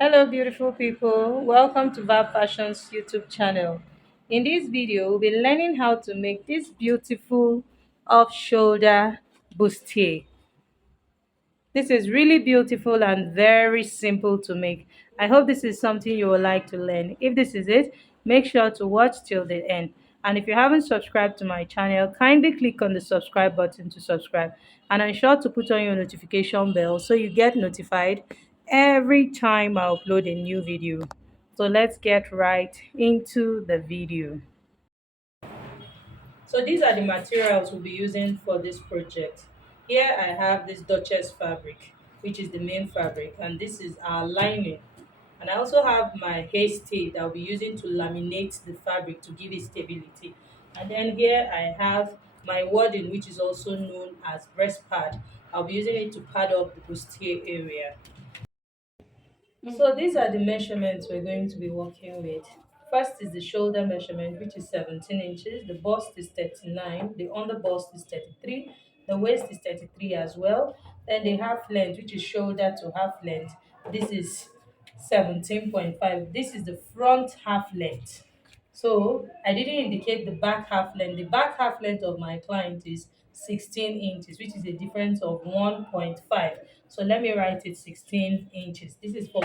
Hello, beautiful people. Welcome to Val Fashion's YouTube channel. In this video, we'll be learning how to make this beautiful off-shoulder bustier. This is really beautiful and very simple to make. I hope this is something you would like to learn. If this is it, make sure to watch till the end. And if you haven't subscribed to my channel, kindly click on the subscribe button to subscribe. And ensure to put on your notification bell so you get notified every time I upload a new video. So let's get right into the video. So these are the materials we'll be using for this project. Here I have this Duchess fabric, which is the main fabric, and this is our lining. And I also have my hair stay that I'll be using to laminate the fabric to give it stability. And then here I have my wadding, which is also known as breast pad. I'll be using it to pad up the bustier area. So these are the measurements we're going to be working with. First is the shoulder measurement, which is 17 inches. The bust is 39. The under bust is 33. The waist is 33 as well. Then the half length, which is shoulder to half length. This is 17.5. This is the front half length. So I didn't indicate the back half length. The back half length of my client is 16 inches, which is a difference of 1.5. So let me write it 16 inches. This is for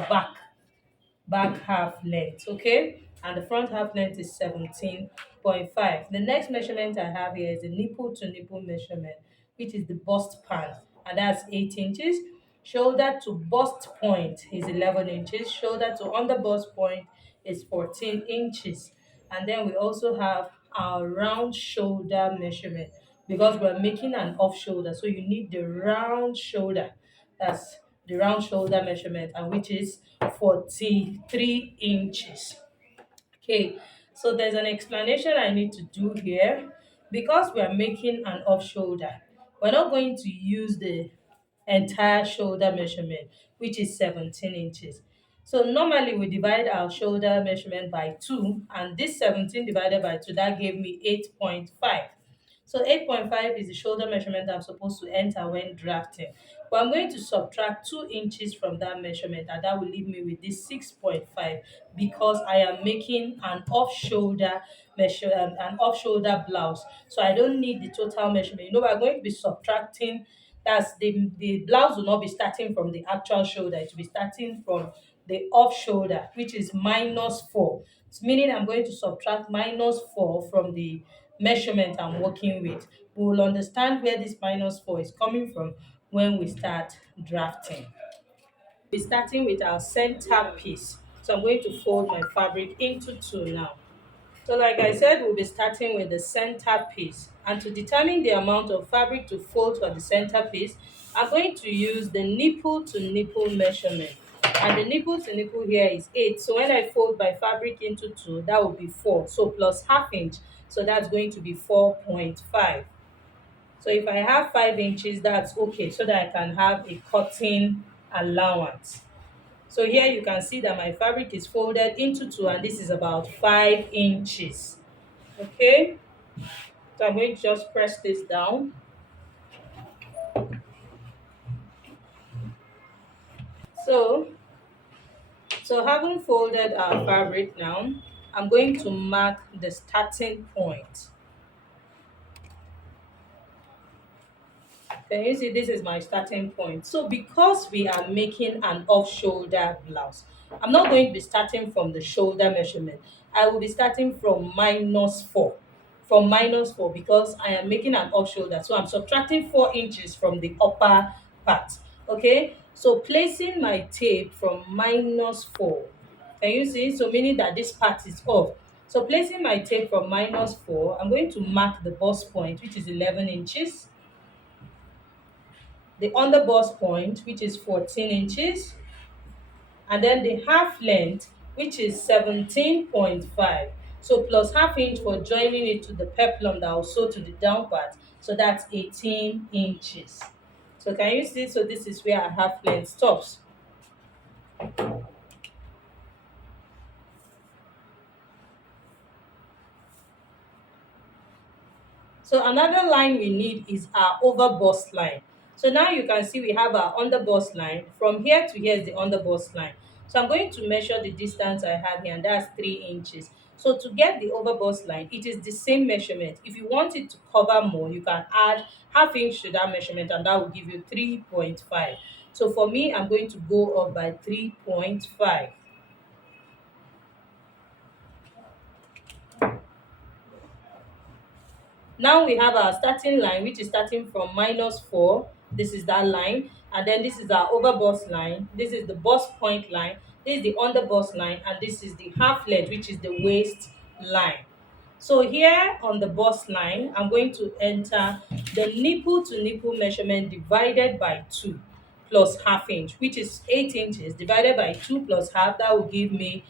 back half length, okay? And the front half length is 17.5. The next measurement I have here is the nipple to nipple measurement, which is the bust pan, and that's 8 inches. Shoulder to bust point is 11 inches. Shoulder to under bust point is 14 inches. And then we also have our round shoulder measurement because we're making an off shoulder. So you need the round shoulder. That's the round shoulder measurement, and which is 43 inches. Okay, so there's an explanation I need to do here. Because we are making an off shoulder, we're not going to use the entire shoulder measurement, which is 17 inches. So normally we divide our shoulder measurement by 2, and this 17 divided by 2, that gave me 8.5. So 8.5 is the shoulder measurement I'm supposed to enter when drafting. But I'm going to subtract 2 inches from that measurement, and that will leave me with this 6.5 because I am making an off-shoulder an off-shoulder blouse. So I don't need the total measurement. We're going to be subtracting. That's the blouse will not be starting from the actual shoulder. It will be starting from the off shoulder, which is -4. It's meaning I'm going to subtract -4 from the measurement I'm working with. We will understand where this -4 is coming from when we start drafting. We're starting with our center piece. So I'm going to fold my fabric into two now. So like I said, we'll be starting with the center piece. And to determine the amount of fabric to fold for the center piece, I'm going to use the nipple to nipple measurement. And the nipple to nipple here is 8. So when I fold my fabric into two, that will be 4. So plus half inch. So that's going to be 4.5. So if I have 5 inches, that's okay, so that I can have a cutting allowance. So here you can see that my fabric is folded into two, and this is about 5 inches. Okay, so I'm going to just press this down. So, so having folded our fabric now, I'm going to mark the starting point. Can you see this is my starting point? So because we are making an off-shoulder blouse, I'm not going to be starting from the shoulder measurement. I will be starting from -4. From -4 because I am making an off-shoulder. So I'm subtracting 4 inches from the upper part. Okay? So placing my tape from -4. Can you see? So meaning that this part is off. So placing my tape from -4, I'm going to mark the bust point, which is 11 inches, the under bust point, which is 14 inches, and then the half length, which is 17.5. So plus half inch for joining it to the peplum that will sew to the down part. So that's 18 inches. So can you see? So this is where our half length stops. So another line we need is our over line. So now you can see we have our under line. From here to here is the under line. So I'm going to measure the distance I have here, and that's 3 inches. So to get the overbust line, it is the same measurement. If you want it to cover more, you can add half inch to that measurement, and that will give you 3.5. So for me, I'm going to go up by 3.5. Now we have our starting line, which is starting from -4. This is that line. And then this is our overbust line. This is the bust point line. This is the underbust line. And this is the half length, which is the waist line. So here on the bust line, I'm going to enter the nipple to nipple measurement divided by 2 plus half inch, which is 8 inches divided by 2 plus half. That will give me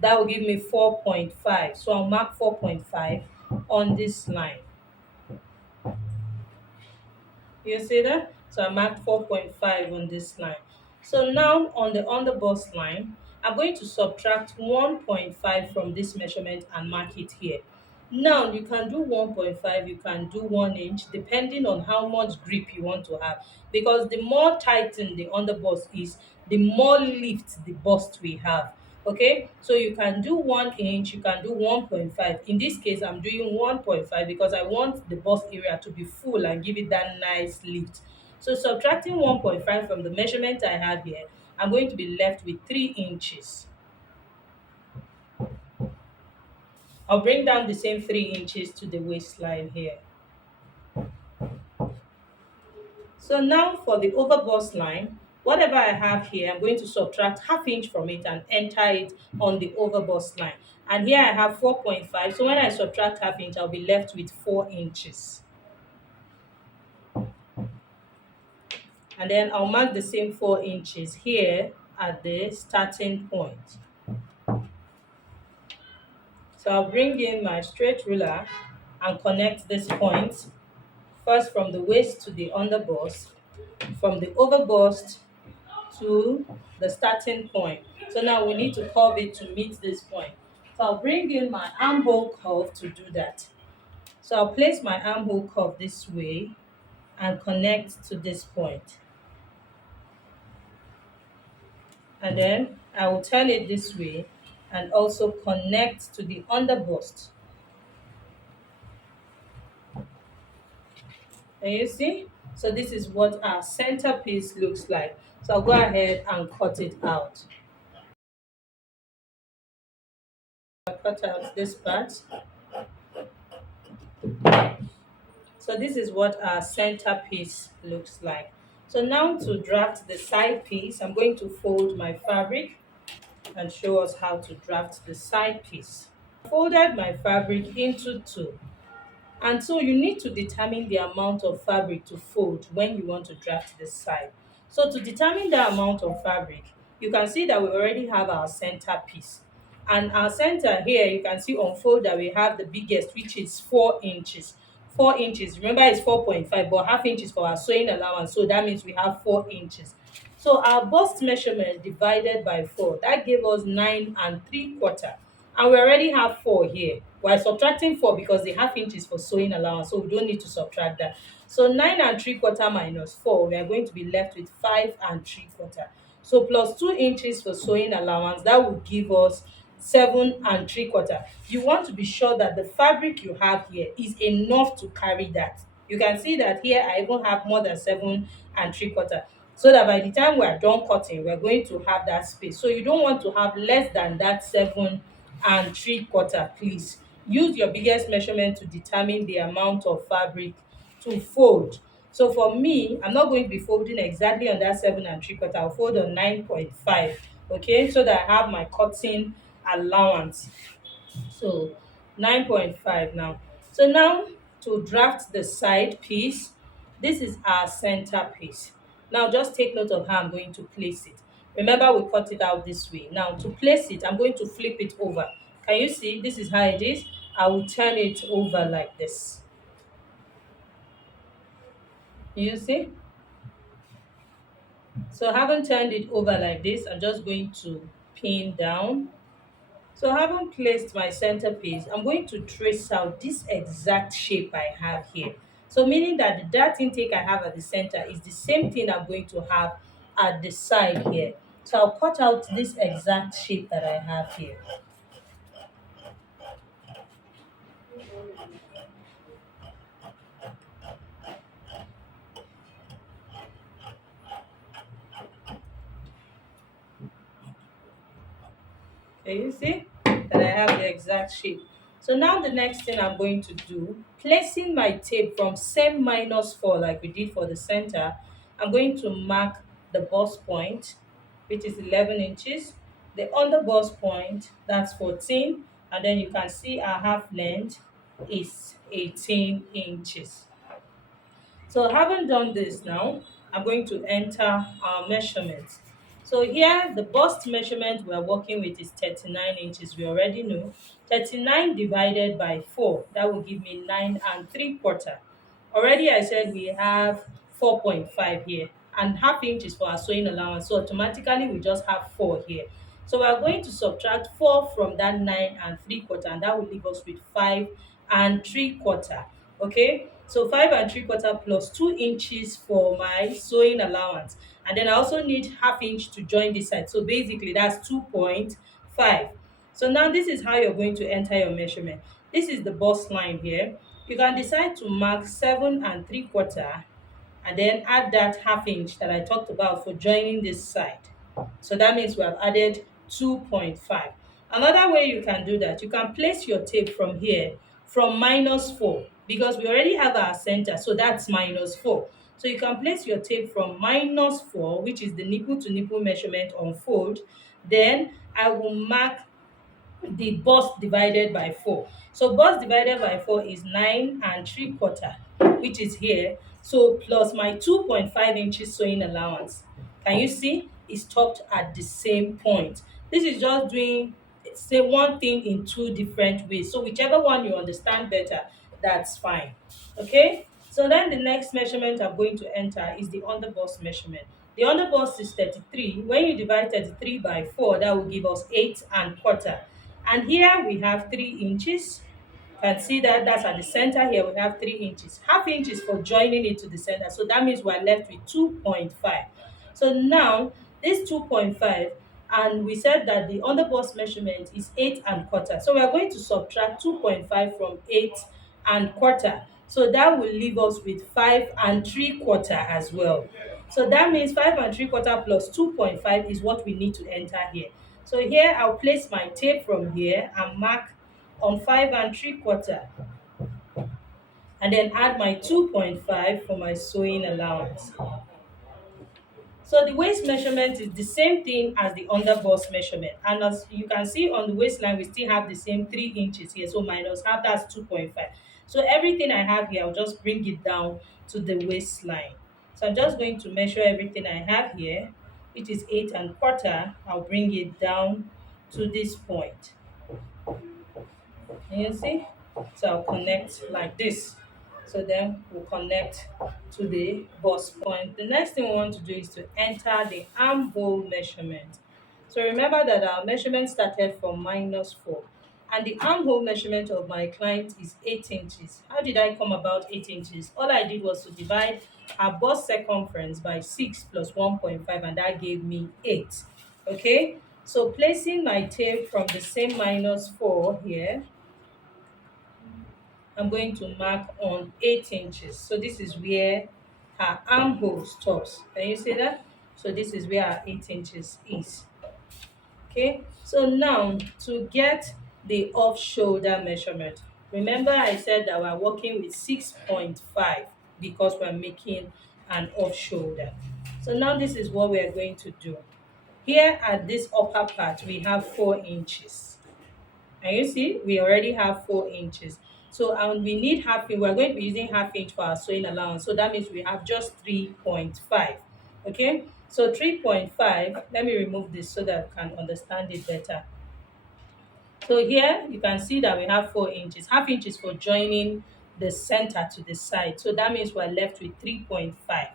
4.5. So I'll mark 4.5 on this line. You see that? So I marked 4.5 on this line. So now on the underbust line, I'm going to subtract 1.5 from this measurement and mark it here. Now you can do 1.5, you can do 1 inch, depending on how much grip you want to have. Because the more tightened the underbust is, the more lift the bust we have. Okay, so you can do 1 inch, you can do 1.5. In this case, I'm doing 1.5 because I want the bust area to be full and give it that nice lift. So subtracting 1.5 from the measurement I have here, I'm going to be left with 3 inches. I'll bring down the same 3 inches to the waistline here. So now for the overbust line, whatever I have here, I'm going to subtract half inch from it and enter it on the overbust line. And here I have 4.5. So when I subtract half inch, I'll be left with 4 inches. And then I'll mark the same 4 inches here at the starting point. So I'll bring in my straight ruler and connect this point, first from the waist to the underbust, from the overbust to the starting point. So now we need to curve it to meet this point. So I'll bring in my armhole curve to do that. So I'll place my armhole curve this way and connect to this point. And then I will turn it this way and also connect to the underbust. And you see? So this is what our centerpiece looks like. So I'll go ahead and cut it out. I'll cut out this part. So this is what our centerpiece looks like. So now to draft the side piece, I'm going to fold my fabric and show us how to draft the side piece. Folded my fabric into two. And so you need to determine the amount of fabric to fold when you want to draft this side. So to determine the amount of fabric, you can see that we already have our center piece. And our center here, you can see on fold that we have the biggest, which is 4 inches. 4 inches, remember it's 4.5, but half inch is for our sewing allowance, so that means we have 4 inches. So our bust measurement divided by 4, that gave us 9 3/4. And we already have 4 here. We're subtracting 4 because the half inch is for sewing allowance, so we don't need to subtract that. So 9 3/4 minus 4, we are going to be left with 5 3/4. So plus 2 inches for sewing allowance, that will give us 7 3/4. You want to be sure that the fabric you have here is enough to carry that. You can see that here I even have more than 7 3/4. So that by the time we are done cutting, we're going to have that space. So you don't want to have less than that 7 3/4, please. Use your biggest measurement to determine the amount of fabric to fold. So for me, I'm not going to be folding exactly on that 7 3/4. I'll fold on 9.5, okay, so that I have my cutting allowance. So 9.5 now. So now to draft the side piece, this is our center piece. Now just take note of how I'm going to place it. Remember we cut it out this way. Now to place it, I'm going to flip it over. Can you see? This is how it is. I will turn it over like this. You see? So having turned it over like this, I'm just going to pin down. So having placed my centerpiece, I'm going to trace out this exact shape I have here. So meaning that the dart intake I have at the center is the same thing I'm going to have at the side here. So I'll cut out this exact shape that I have here. Okay, you see that I have the exact shape. So now the next thing I'm going to do, placing my tape from same -4 like we did for the center, I'm going to mark the bust point, which is 11 inches, the under bust point, that's 14, and then you can see our half length is 18 inches. So having done this now, I'm going to enter our measurements. So here, the bust measurement we're working with is 39 inches. We already know. 39 divided by 4, that will give me 9 and 3/4. Already I said we have 4.5 here, and half inch is for our sewing allowance. So automatically we just have 4 here. So we are going to subtract 4 from that 9 and 3/4, and that will leave us with 5 and 3/4. Okay, so 5 and 3/4 plus 2 inches for my sewing allowance, and then I also need half inch to join this side, so basically that's 2.5. So now this is how you're going to enter your measurement. This is the bust line here. You can decide to mark 7 and 3/4 and then add that half inch that I talked about for joining this side. So that means we have added 2.5. Another way you can do that, you can place your tape from here from -4, because we already have our center, so that's -4. So you can place your tape from -4, which is the nipple to nipple measurement on fold. Then I will mark the bust divided by 4. So bust divided by 4 is 9 and 3/4, which is here. So plus my 2.5 inches sewing allowance. Can you see? It's stopped at the same point. This is just doing say one thing in two different ways. So whichever one you understand better, that's fine. Okay? So then the next measurement I'm going to enter is the under bust measurement. The under bust is 33. When you divide 33 by 4, that will give us 8 and 1/4. And here we have 3 inches. You can see that that's at the center. Here we have 3 inches. Half inch is for joining it to the center. So that means we're left with 2.5. So now this 2.5, and we said that the under bust measurement is 8 and 1/4. So we are going to subtract 2.5 from 8 and 1/4. So that will leave us with 5 and 3/4 as well. So that means 5 and 3/4 plus 2.5 is what we need to enter here. So here I'll place my tape from here and mark on 5 and 3/4, and then add my 2.5 for my sewing allowance. So the waist measurement is the same thing as the under bust measurement, and as you can see on the waistline we still have the same 3 inches here, so minus half, that's 2.5. So everything I have here, I'll just bring it down to the waistline. So I'm just going to measure everything I have here, which is 8 and 1/4. I'll bring it down to this point. Can you see? So I'll connect like this. So then we'll connect to the bust point. The next thing we want to do is to enter the armhole measurement. So remember that our measurement started from -4, and the armhole measurement of my client is 8 inches. How did I come about 8 inches? All I did was to divide her bust circumference by 6 plus 1.5, and that gave me 8. Okay, so placing my tape from the same -4 here, I'm going to mark on 8 inches. So this is where her armhole stops. Can you see that? So this is where our 8 inches is. Okay, so now to get the off shoulder measurement, remember I said that we're working with 6.5 because we're making an off shoulder. So now this is what we're going to do. Here at this upper part, we have 4 inches. And you see, we already have 4 inches. So we need half inch. We're going to be using half inch for our sewing allowance. So that means we have just 3.5. Okay, so 3.5, let me remove this so that I can understand it better. So here you can see that we have 4 inches. Half inch is for joining the center to the side. So that means we're left with 3.5.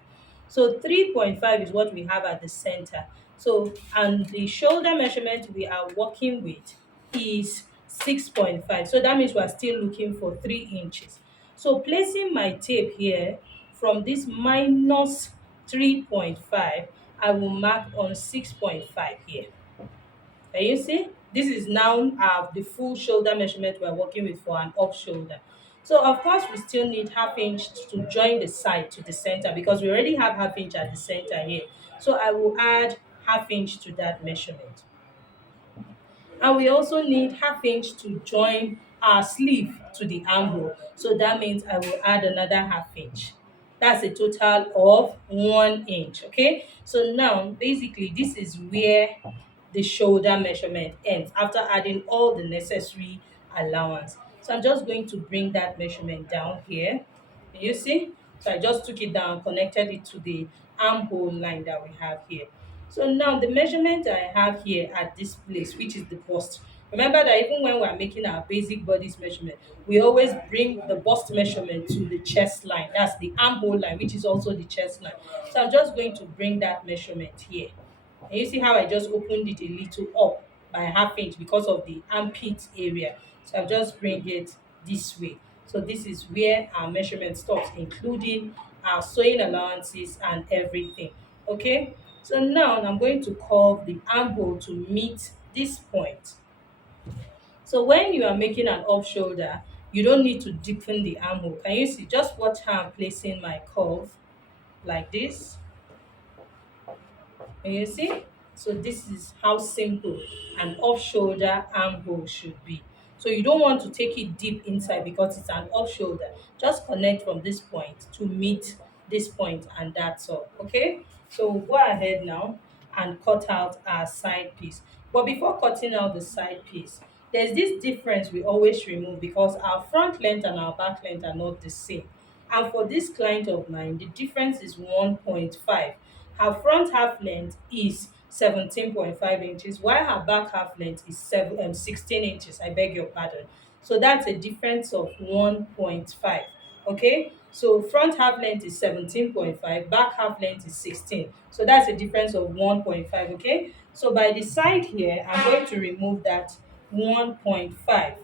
So 3.5 is what we have at the center. So, and the shoulder measurement we are working with is 6.5. So that means we're still looking for 3 inches. So placing my tape here from this -3.5, I will mark on 6.5 here. Can you see? This is now the full shoulder measurement we're working with for an off shoulder. So of course we still need half inch to join the side to the center because we already have half inch at the center here. So I will add half inch to that measurement. And we also need half inch to join our sleeve to the armhole. So that means I will add another half inch. That's a total of 1 inch. Okay. So now basically this is where the shoulder measurement ends after adding all the necessary allowance. So I'm just going to bring that measurement down here. Can you see? So I just took it down, connected it to the armhole line that we have here. So now the measurement I have here at this place, which is the bust. Remember that even when we're making our basic bodice measurement, we always bring the bust measurement to the chest line. That's the armhole line, which is also the chest line. So I'm just going to bring that measurement here. And you see how I just opened it a little up by half inch because of the armpit area. So I'll just bring it this way. So this is where our measurement stops, including our sewing allowances and everything. Okay, so now I'm going to curve the armhole to meet this point. So when you are making an off shoulder, you don't need to deepen the armhole. Can you see? Just watch how I'm placing my curve like this. Can you see? So this is how simple an off-shoulder armhole should be. So you don't want to take it deep inside because it's an off-shoulder. Just connect from this point to meet this point and that's all. Okay? So we'll go ahead now and cut out our side piece. But before cutting out the side piece, there's this difference we always remove because our front length and our back length are not the same. And for this client of mine, the difference is 1.5. Her front half length is 17.5 inches, while her back half length is 16 inches. I beg your pardon. So that's a difference of 1.5. Okay, so front half length is 17.5, back half length is 16. So that's a difference of 1.5. Okay, so by the side here, I'm going to remove that 1.5.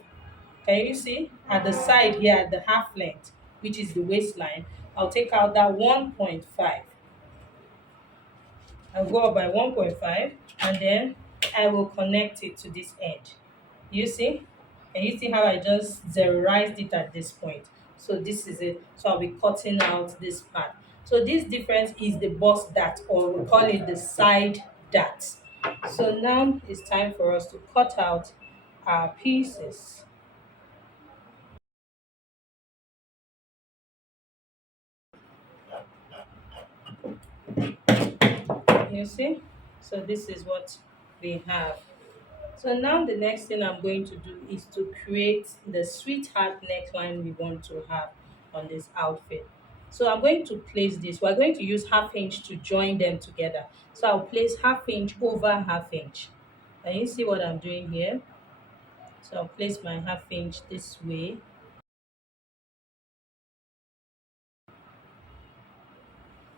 Can you see? At the side here, at the half length, which is the waistline, I'll take out that 1.5. I'll go up by 1.5 and then I will connect it to this edge. You see? And you see how I just zeroized it at this point. So this is it. So I'll be cutting out this part. So this difference is the bust dart, or we call it the side dart. So now it's time for us to cut out our pieces. You see? So this is what we have. So now the next thing I'm going to do is to create the sweetheart neckline we want to have on this outfit. So I'm going to place this. We're going to use half inch to join them together. So I'll place half inch over half inch. Can you see what I'm doing here? So I'll place my half inch this way.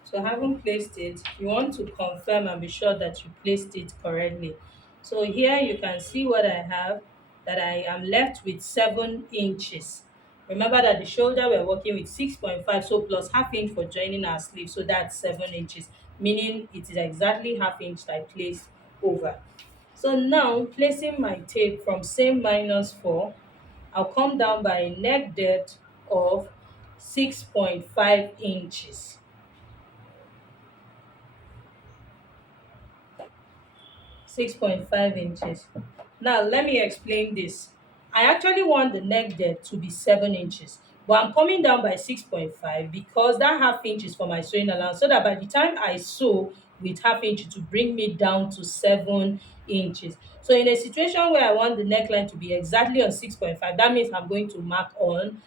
So having placed it, you want to confirm and be sure that you placed it correctly. So here you can see what I have, that I am left with 7 inches. Remember that the shoulder we're working with 6.5, so plus half inch for joining our sleeve, so that's 7 inches, meaning it is exactly half inch I placed over. So now placing my tape from same -4, I'll come down by a neck depth of 6.5 inches. 6.5 inches. Now, let me explain this. I actually want the neck depth to be 7 inches, but I'm coming down by 6.5 because that half inch is for my sewing allowance, so that by the time I sew with half inch to bring me down to 7 inches. So in a situation where I want the neckline to be exactly on 6.5, that means I'm going to mark on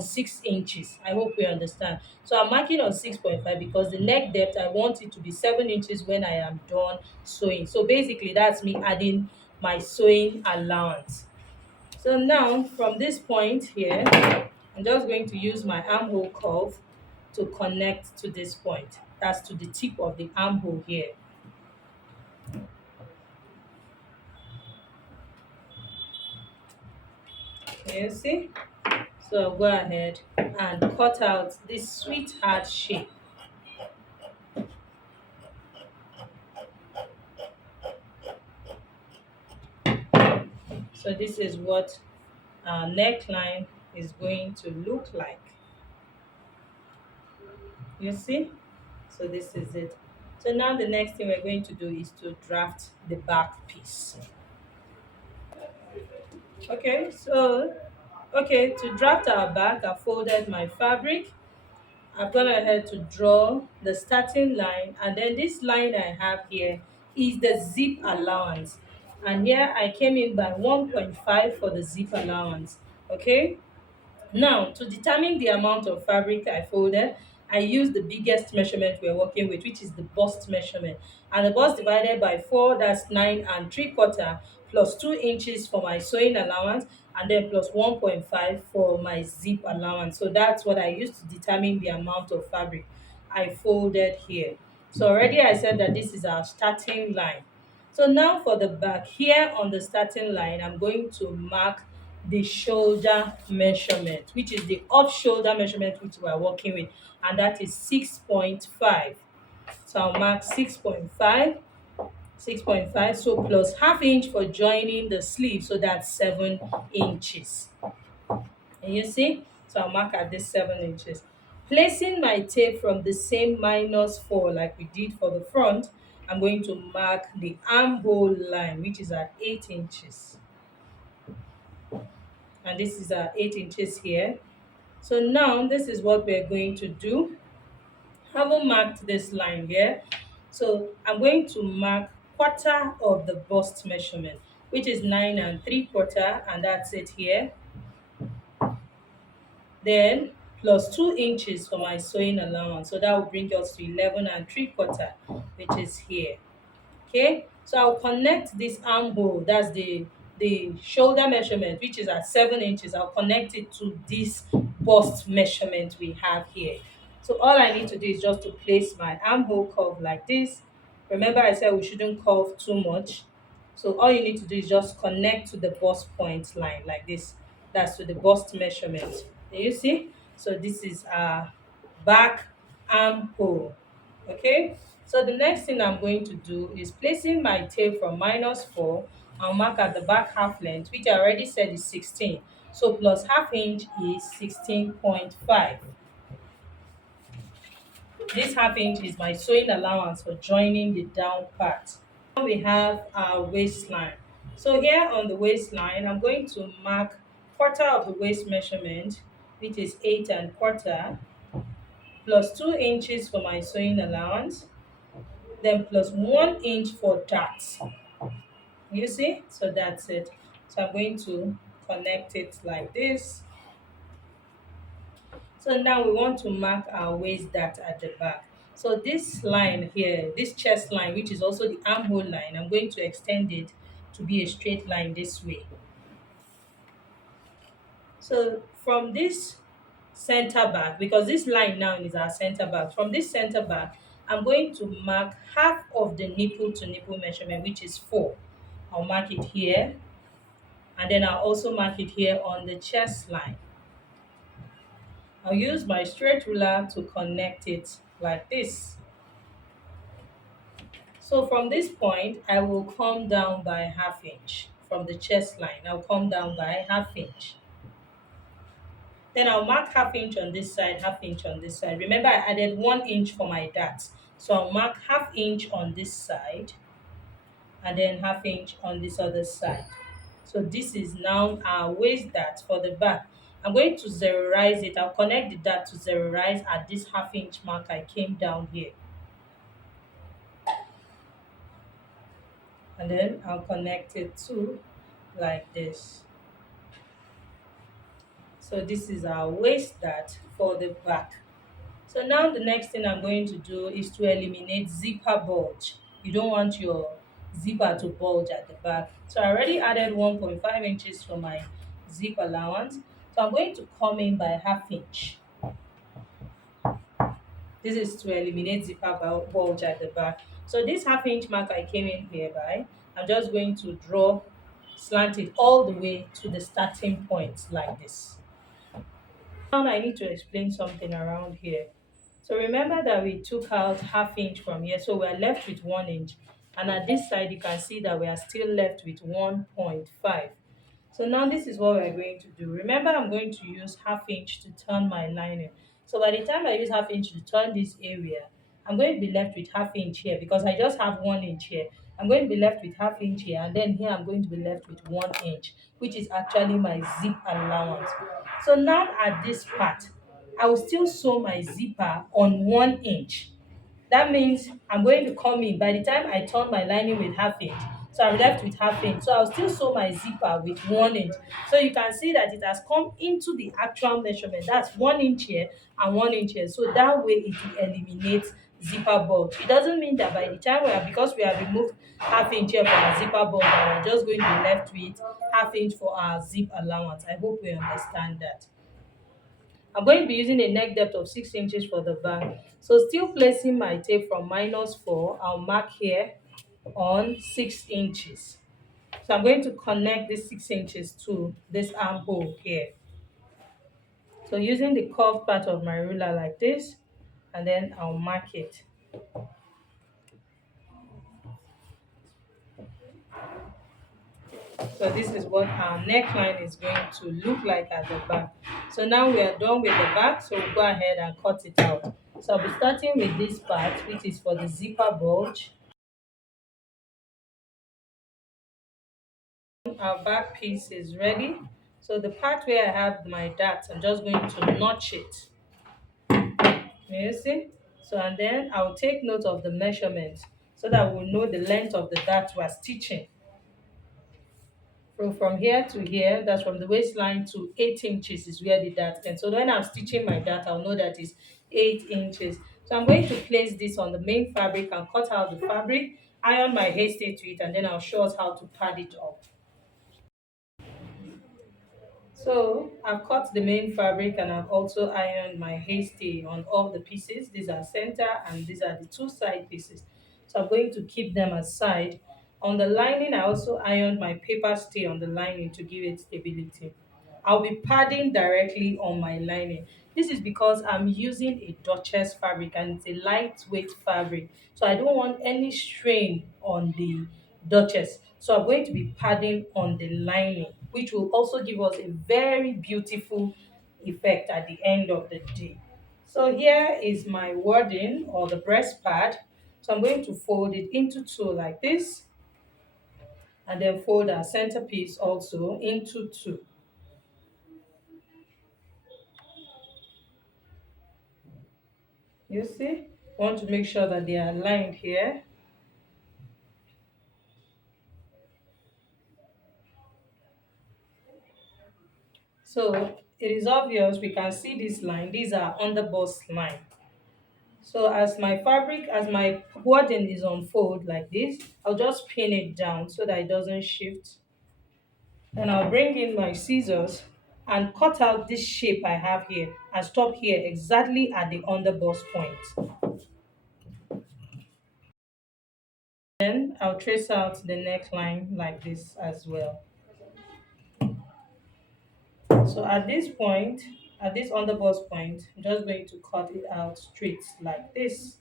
6 inches. I hope you understand. So I'm marking on 6.5 because the neck depth, I want it to be 7 inches when I am done sewing. So basically that's me adding my sewing allowance. So now from this point here, I'm just going to use my armhole curve to connect to this point. That's to the tip of the armhole here. Can you see? So I'll go ahead and cut out this sweetheart shape. So this is what our neckline is going to look like. You see? So this is it. So now the next thing we're going to do is to draft the back piece. Okay, to draft our back, I folded my fabric. I've gone ahead to draw the starting line, and then this line I have here is the zip allowance. And here I came in by 1.5 for the zip allowance. Okay, now, to determine the amount of fabric I folded, I used the biggest measurement we're working with, which is the bust measurement. And the bust divided by 4, that's 9 3/4, plus 2 inches for my sewing allowance, and then plus 1.5 for my zip allowance. So that's what I used to determine the amount of fabric I folded here. So already I said that this is our starting line. So now for the back, here on the starting line, I'm going to mark the shoulder measurement, which is the off shoulder measurement which we are working with, and that is 6.5. So I'll mark 6.5, 6.5, so plus half inch for joining the sleeve, so that's 7 inches. And you see, so I'll mark at this 7 inches. Placing my tape from the same -4 like we did for the front, I'm going to mark the armhole line, which is at 8 inches. And this is our 8 inches here. So now this is what we're going to do. Having marked this line here, so I'm going to mark quarter of the bust measurement, which is 9 3/4, and that's it here. Then plus 2 inches for my sewing allowance, so that will bring us to 11 3/4, which is here. Okay, so I'll connect this armhole, that's the shoulder measurement, which is at 7 inches. I'll connect it to this bust measurement we have here. So all I need to do is just to place my armhole curve like this. Remember I said we shouldn't curve too much. So all you need to do is just connect to the bust point line like this. That's to the bust measurement. Do you see? So this is our back armhole. Okay, so the next thing I'm going to do is placing my tape from -4. I'll mark at the back half length, which I already said is 16. So plus half inch is 16.5. This half inch is my sewing allowance for joining the down part. Now we have our waistline. So here on the waistline, I'm going to mark quarter of the waist measurement, which is 8 1/4, plus 2 inches for my sewing allowance, then plus 1 inch for darts. You see? So that's it. So I'm going to connect it like this. So now we want to mark our waist dart at the back. So this line here, this chest line, which is also the armhole line, I'm going to extend it to be a straight line this way. So from this center back, because this line now is our center back, from this center back, I'm going to mark half of the nipple to nipple measurement, which is 4. I'll mark it here, and then I'll also mark it here on the chest line. I'll use my straight ruler to connect it like this. So from this point, I will come down by half inch. From the chest line, I'll come down by half inch. Then I'll mark half inch on this side, half inch on this side. Remember, I added 1 inch for my darts. So I'll mark half inch on this side, and then half inch on this other side. So this is now our waist dart for the back. I'm going to zerize it. I'll connect the dart to zerize at this half inch mark I came down here. And then I'll connect it to like this. So this is our waist dart for the back. So now the next thing I'm going to do is to eliminate zipper bulge. You don't want your zipper to bulge at the back. So I already added 1.5 inches for my zip allowance. So I'm going to come in by half inch. This is to eliminate zipper bulge at the back. So this half inch mark I came in here by, I'm just going to draw, slant it all the way to the starting point like this. Now I need to explain something around here. So remember that we took out half inch from here, so we're left with 1 inch. And at this side, you can see that we are still left with 1.5. So now this is what we're going to do. Remember, I'm going to use half inch to turn my lining. So by the time I use half inch to turn this area, I'm going to be left with half inch here because I just have 1 inch here. I'm going to be left with half inch here, and then here I'm going to be left with 1 inch, which is actually my zip allowance. So now at this part, I will still sew my zipper on 1 inch. That means I'm going to come in by the time I turn my lining with half inch. So I'm left with half inch. So I'll still sew my zipper with 1 inch. So you can see that it has come into the actual measurement. That's 1 inch here and 1 inch here. So that way it will eliminate zipper bulge. It doesn't mean that by the time because we have removed half inch here for our zipper bulge, that we're just going to be left with half inch for our zip allowance. I hope we understand that. I'm going to be using a neck depth of 6 inches for the bag. So still placing my tape from -4, I'll mark here on 6 inches. So I'm going to connect this 6 inches to this armhole here. So using the curved part of my ruler like this, and then I'll mark it. So this is what our neckline is going to look like at the back. So now we are done with the back, so we'll go ahead and cut it out. So I'll be starting with this part, which is for the zipper bulge. Our back piece is ready. So the part where I have my dart, I'm just going to notch it. You see? So and then I'll take note of the measurement so that we'll know the length of the dart we're stitching. So from here to here, that's from the waistline to 8 inches is where the dart ends. So when I'm stitching my dart, I'll know that it's 8 inches. So I'm going to place this on the main fabric and cut out the fabric, iron my hasty to it, and then I'll show us how to pad it up. So I've cut the main fabric and I've also ironed my hasty on all the pieces. These are center and these are the two side pieces. So I'm going to keep them aside. On the lining, I also ironed my paper stay on the lining to give it stability. I'll be padding directly on my lining. This is because I'm using a Duchess fabric and it's a lightweight fabric. So I don't want any strain on the Duchess. So I'm going to be padding on the lining, which will also give us a very beautiful effect at the end of the day. So here is my wording or the breast pad. So I'm going to fold it into two like this, and then fold our centerpiece also into two. You see? Want to make sure that they are aligned here. So it is obvious we can see this line. These are underbust line. So as my wording is on fold like this, I'll just pin it down so that it doesn't shift. Then I'll bring in my scissors and cut out this shape I have here and stop here exactly at the underbust point. Then I'll trace out the neckline like this as well. So at this point, at this underbust point, I'm just going to cut it out straight like this.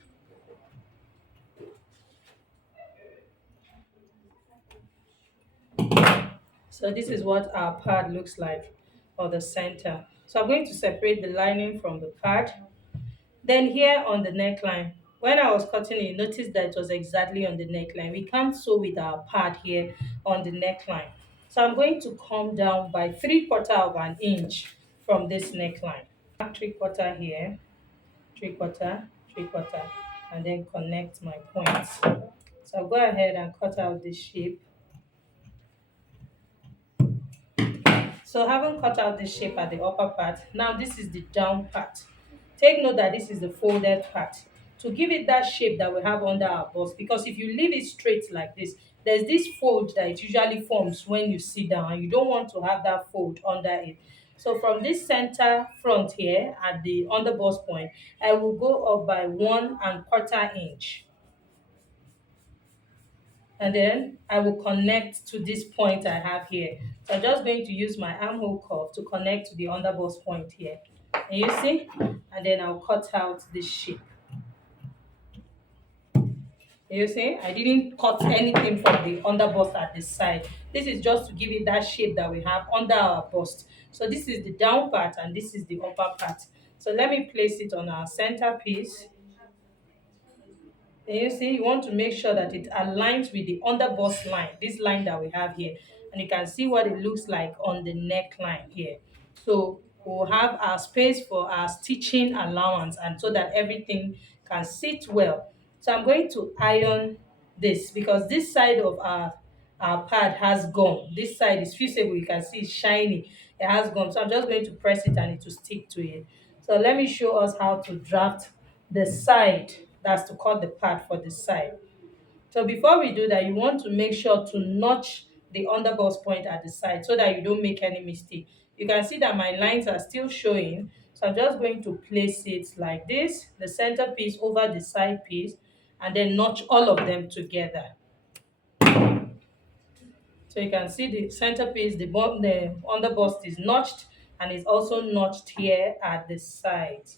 So this is what our pad looks like for the center. So I'm going to separate the lining from the pad. Then here on the neckline, when I was cutting it, notice that it was exactly on the neckline. We can't sew with our pad here on the neckline. So I'm going to come down by 3/4 of an inch from this neckline. 3/4 here, 3/4, 3/4, and then connect my points. So I'll go ahead and cut out this shape. So having cut out the shape at the upper part, now this is the down part. Take note that this is the folded part to give it that shape that we have under our bust, because if you leave it straight like this, there's this fold that it usually forms when you sit down and you don't want to have that fold under it. So from this center front here at the under bust point, I will go up by 1¼ inch. And then I will connect to this point I have here. So I'm just going to use my armhole curve to connect to the underbust point here. And you see? And then I'll cut out this shape. You see, I didn't cut anything from the under bust at the side. This is just to give it that shape that we have under our bust. So this is the down part and this is the upper part. So let me place it on our center piece. And you see, you want to make sure that it aligns with the under bust line, this line that we have here. And you can see what it looks like on the neckline here. So we'll have our space for our stitching allowance and so that everything can sit well. So I'm going to iron this because this side of our pad has gum. This side is fusible. You can see it's shiny. It has gum. So I'm just going to press it and it will stick to it. So let me show us how to draft the side. That's to cut the pad for the side. So before we do that, you want to make sure to notch the underbust point at the side so that you don't make any mistake. You can see that my lines are still showing. So I'm just going to place it like this, the center piece over the side piece, and then notch all of them together. So you can see the center piece, the underbust is notched and it's also notched here at the side.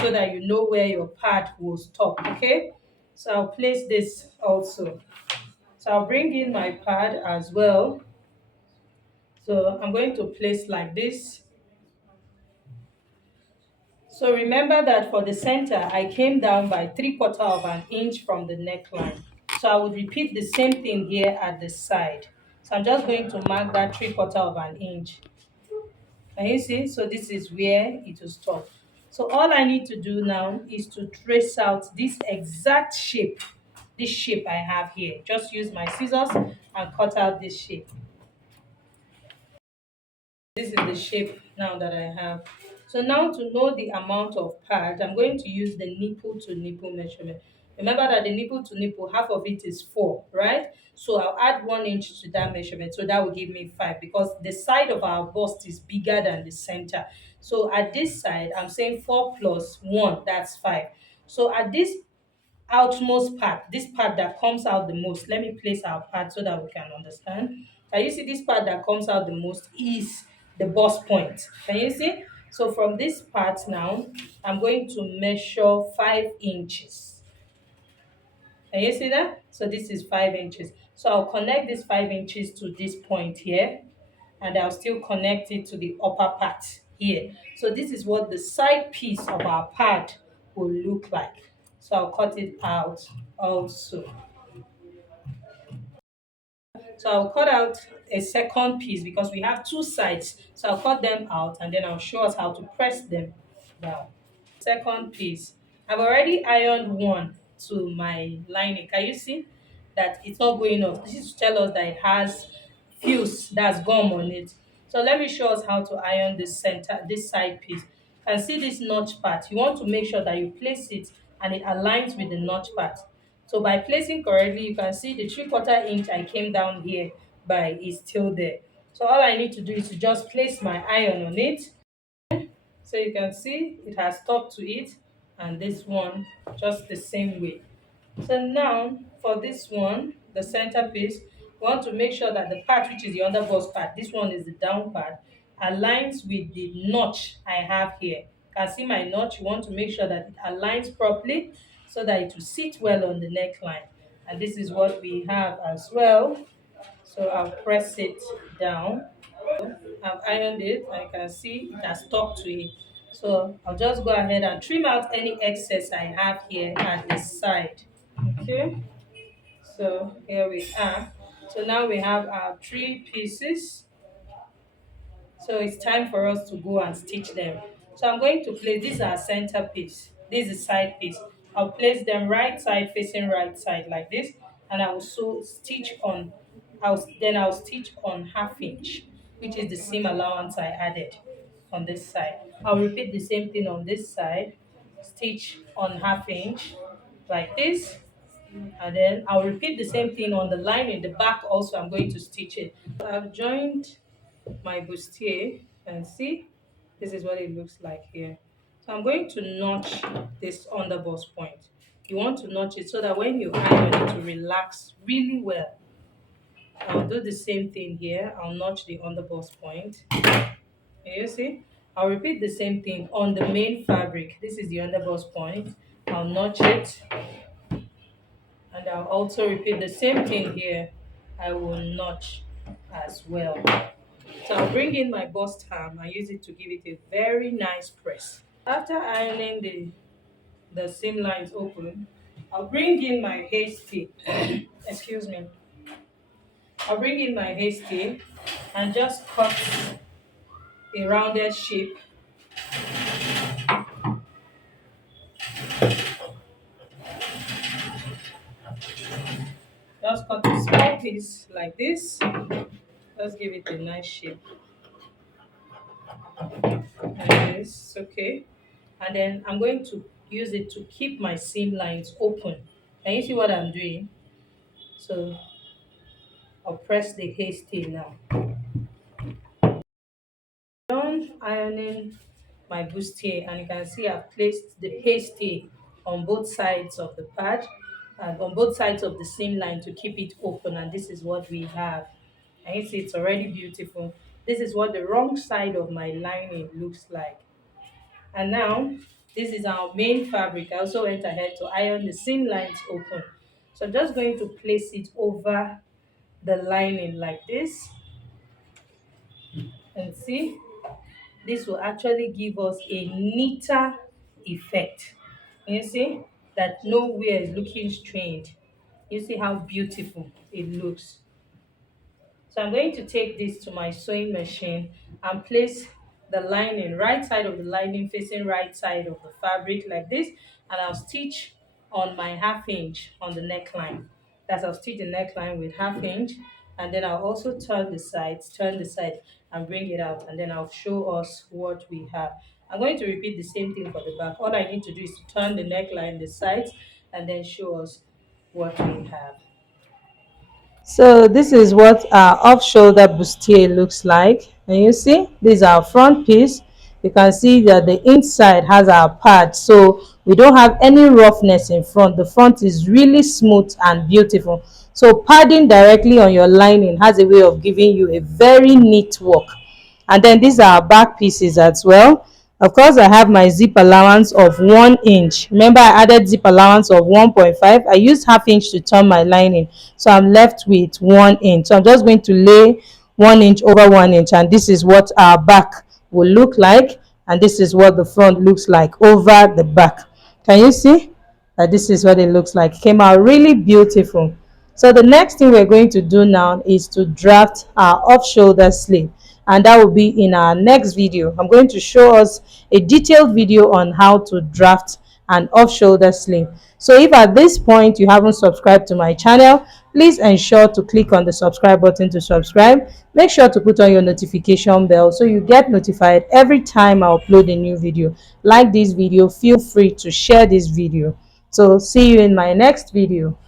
So that you know where your pad will stop, okay? So I'll place this also. So I'll bring in my pad as well. So I'm going to place like this. So remember that for the center, I came down by 3/4 of an inch from the neckline. So I would repeat the same thing here at the side. So I'm just going to mark that 3/4 of an inch. Can you see? So this is where it will stop. So all I need to do now is to trace out this exact shape, this shape I have here. Just use my scissors and cut out this shape. This is the shape now that I have. So now to know the amount of pad, I'm going to use the nipple to nipple measurement. Remember that the nipple to nipple, half of it is 4, right? So I'll add 1 inch to that measurement. So that will give me 5 because the side of our bust is bigger than the center. So at this side, I'm saying 4 plus 1, that's 5. So at this outmost part, this part that comes out the most, let me place our part so that we can understand. Can you see this part that comes out the most is the bust point? Can you see? So from this part now, I'm going to measure 5 inches. Can you see that? So this is 5 inches. So I'll connect this 5 inches to this point here, and I'll still connect it to the upper part here. So this is what the side piece of our pad will look like. So I'll cut it out also. So I'll cut out a second piece because we have two sides. So I'll cut them out and then I'll show us how to press them down. Second piece. I've already ironed one to my lining. Can you see that it's not going off? This is to tell us that it has fuse that's gum on it. So let me show us how to iron this side piece. You can see this notch part. You want to make sure that you place it and it aligns with the notch part. So by placing correctly, you can see the 3/4 inch I came down here by is still there. So all I need to do is to just place my iron on it. So you can see it has stuck to it, and this one just the same way. So now for this one, the center piece, we want to make sure that the part which is the underbust part, this one is the down part, aligns with the notch I have here. You can see my notch. You want to make sure that it aligns properly so that it will sit well on the neckline. And this is what we have as well. So I'll press it down. I've ironed it and you can see it has stuck to it. So I'll just go ahead and trim out any excess I have here at the side. Okay, so here we are. So now we have our 3 pieces. So it's time for us to go and stitch them. So I'm going to place, this is our center piece, this is side piece. I'll place them right side facing right side like this, and I will stitch on, I'll stitch on 1/2 inch, which is the seam allowance I added on this side. I'll repeat the same thing on this side, stitch on 1/2 inch like this, and then I'll repeat the same thing on the line in the back also. I'm going to stitch it. So I've joined my bustier, and see, this is what it looks like here. So I'm going to notch this underbust point. You want to notch it so that when you iron it will relax really well. I'll do the same thing here. I'll notch the underbust point. Can you see? I'll repeat the same thing on the main fabric. This is the underbust point. I'll notch it, and I'll also repeat the same thing here. I will notch as well. So I'll bring in my bust ham and use it to give it a very nice press. After ironing the seam lines open, I'll bring in my hasty. Excuse me. I'll bring in my hasty and just cut a rounded shape. Just cut a small piece like this. Just give it a nice shape like this. Okay. And then I'm going to use it to keep my seam lines open. Can you see what I'm doing? So I'll press the hasty now. Done ironing my bustier, and you can see I've placed the hasty on both sides of the pad and on both sides of the seam line to keep it open, and this is what we have. And you see it's already beautiful. This is what the wrong side of my lining looks like. And now this is our main fabric. I also went ahead to iron the seam lines open. So I'm just going to place it over the lining like this, and see, this will actually give us a neater effect. You see that nowhere is looking strange. You see how beautiful it looks. So I'm going to take this to my sewing machine and place the lining, right side of the lining facing right side of the fabric like this, and I'll stitch on my half inch on the neckline. That's, I'll stitch the neckline with half inch, and then I'll also turn the side and bring it out, and then I'll show us what we have. I'm going to repeat the same thing for the back. All I need to do is to turn the neckline, the sides, and then show us what we have. So this is what our off shoulder bustier looks like, and you see this is our front piece. You can see that the inside has our pad, so we don't have any roughness in front. The front is really smooth and beautiful. So padding directly on your lining has a way of giving you a very neat work. And then these are our back pieces as well. Of course, I have my zip allowance of 1 inch. Remember, I added zip allowance of 1.5. I used half inch to turn my lining, so I'm left with 1 inch. So I'm just going to lay 1 inch over 1 inch, and this is what our back will look like, and this is what the front looks like over the back. Can you see that this is what it looks like? It came out really beautiful. So the next thing we're going to do now is to draft our off shoulder sleeve, and that will be in our next video. I'm going to show us a detailed video on how to draft an off shoulder sleeve. So if at this point you haven't subscribed to my channel, please ensure to click on the subscribe button to subscribe. Make sure to put on your notification bell so you get notified every time I upload a new video. Like this video, feel free to share this video. So see you in my next video.